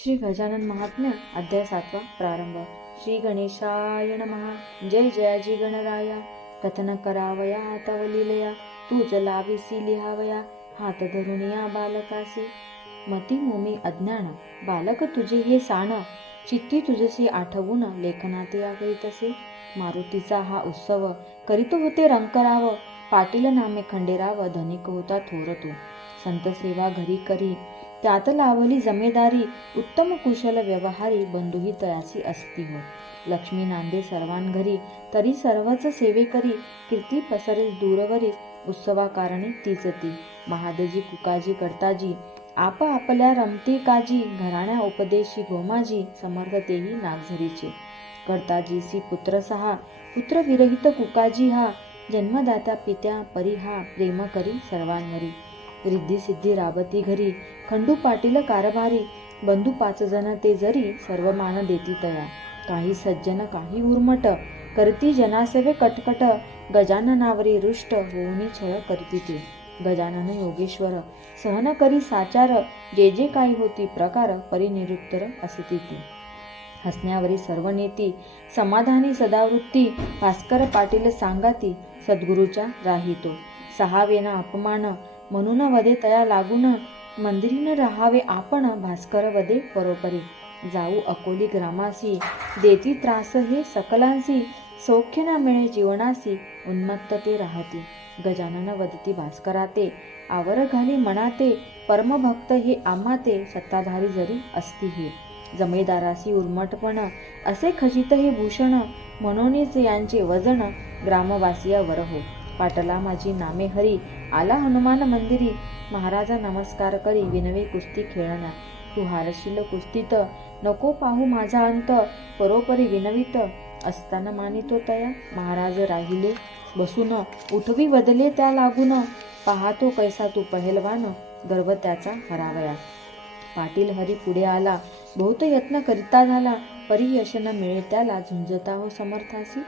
श्री गजानन महात्म्य अध्याय 7 प्रारंभ. श्री गणेशाय नमः. जय जयाजी गणराया. कथन करावया तव लीलया. तूच लाविसी लिहावया हात धरून या बालकासी. मती मोमी अज्ञान बालक तुझे हे साण. चित्ती तुझसी आठवून लेखनाते या करीतसे. मारुतीचा हा उत्सव करीत होते रंकराव. पाटील नामे खंडेराव धनिक होता थोर तो. संत सेवा घरी करी त्यात लावली जमेदारी. उत्तम कुशल व्यवहारी बंधुही तयासी असती हो. लक्ष्मी नांदे सर्वांघरी तरी सर्वच सेवे करी. कीर्ती पसरेल दूरवरी उत्सवा कारणी तीच ती. महादजी कुकाजी करताजी आप आपल्या रमते काजी. घराण्या उपदेशी गोमाजी समर्थ तेही नागझरीचे. करताजीसी पुत्र सहा पुत्र विरहित कुकाजी हा. जन्मदाता पित्या परी हा प्रेम करी सर्वांवरी. रिद्धी सिद्धी राबती घरी खंडू पाटील कारभारी. बंधू 5 जण ते जरी सर्व मान देती तया. काही सज्जन काही उर्मट करती जनासेवे कटकट. गजाननावरी रुष्ट होऊनी छळ करती ते. गजानन योगेश्वर सहन करी साचार. जे जे काही होती प्रकार परिनिरुत्तर असती ती. हसण्यावरी सर्व नेती समाधानी सदावृत्ती. भास्कर पाटील सांगाती सद्गुरूच्या राहितो. सहावेना अपमान म्हणून वदे तया लागून. मंदिरीन राहावे आपण भास्कर वदे परोपरी. जाऊ अकोली ग्रामासी देती त्रास हे सकलांसी. सौख्य न मिळे जीवनासी उन्मत्त ते राहती. गजानन वदती भास्कराते आवर घाली मनाते. परमभक्त हे आम्हाते सत्ताधारी जरी असती हे. जमेदारासी उर्मटपण असे खचित हे भूषण. म्हणूनच यांचे वजन ग्रामवासियावर हो. पाटला माझी नामे हरी आला हनुमान मंदिरी. महाराजा नमस्कार करी विनवे कुस्ती खेळण्या. तू हारशील कुस्तीत नको पाहू माझा अंत. परोपरी विनवित असताना मानितो तया. महाराज राहिले बसून उठवी वदले त्या लागून. पाहतो कैसा तू पहेलवान गर्व त्याचा हरावया. पाटील हरी पुढे आला बहुत यत्न करिता झाला. परी यश न मिळे त्याला झुंजता हो समर्थासी.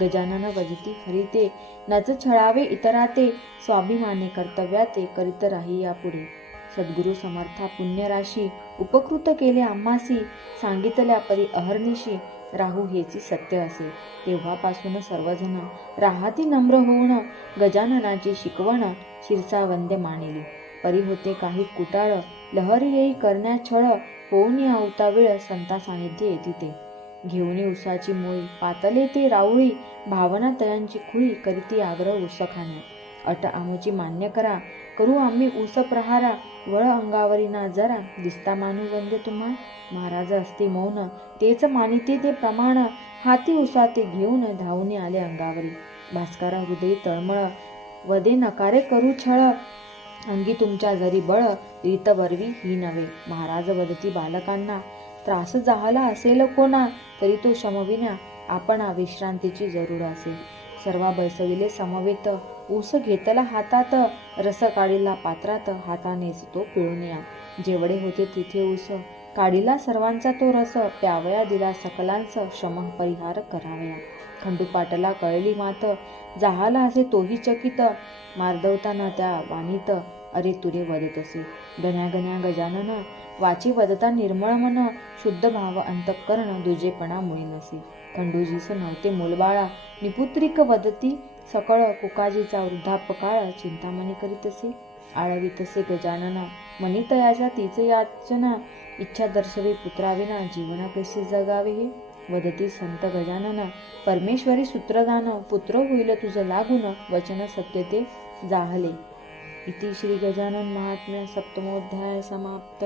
गजानन वदती हरी ते नच छळावे इतराते. स्वाभिमानी कर्तव्याते करीत राही यापुढे. सद्गुरु समर्था पुण्यराशी उपकृत केले आम्हासी. सांगितल्या परी अहर्निशी राहू हेची सत्य असे. तेव्हापासून सर्वजण राहती नम्र होऊन. गजाननाची शिकवण शिरसा वंद्य मानिली. परी होते काही कुटाळ लहरी येई करण्या छळ. होऊन आवता वेळ संता सानिध्य येती ते. घेऊनी उसाची मोळी पातले ते राऊळी. भावना तयांची खुळी करीती आग्रह ऊस खाण्या. अट आमची मान्य करा करू आम्ही ऊस प्रहारा. वळ अंगावरी ना जरा दिसता मानू वंद्य तुम्हा. महाराज असते मौन तेच मानिते ते प्रमाण. हाती उसा ते घेऊन धावून आले अंगावरी. भास्करा हृदयी तळमळ वदे नकारे करू छळ. अंगी तुमच्या जरी बळ रीत बरवी ही नव्हे. महाराज वदती बालकांना त्रास जाहला असेल कोणा. तरी तो शमविण्या आपणा विश्रांतीची जरूर असेल. सर्वा बैसविले समवेत ऊस घेतला हातात. रस काढिला पात्रात हातानेच तो पिळून या. जेवढे होते तिथे ऊस काढिला सर्वांचा तो रस. प्यावया दिला सकलांच श्रम परिहार करावया. खंडू पाटला कळली मात जाहाला असे तोही चकित. मार्दवताना त्या वाणीत अरे तुरे वदतसे. गण्या गण्या गजानन वाची वदता निर्मळ मन. शुद्ध भाव अंतःकरण दुजेपणा मुळी नसे. खंडूजीस नव्हते मूलबाळा निपुत्रिक वदती सकळ. कुकाजीचा वृद्धापकाळ चिंतामणी करीतसे. आळवितसे गजानन मनितयाच्या तीच याचना. इच्छा दर्शवी पुत्राविना जीवन कसे जगावे हे. वदती संत गजानन परमेश्वरी सूत्रदान. पुत्र होईल तुझ लागून वचन सत्य ते जाहले. इति श्री गजानन महात्म्य सप्तमोध्याय समाप्त.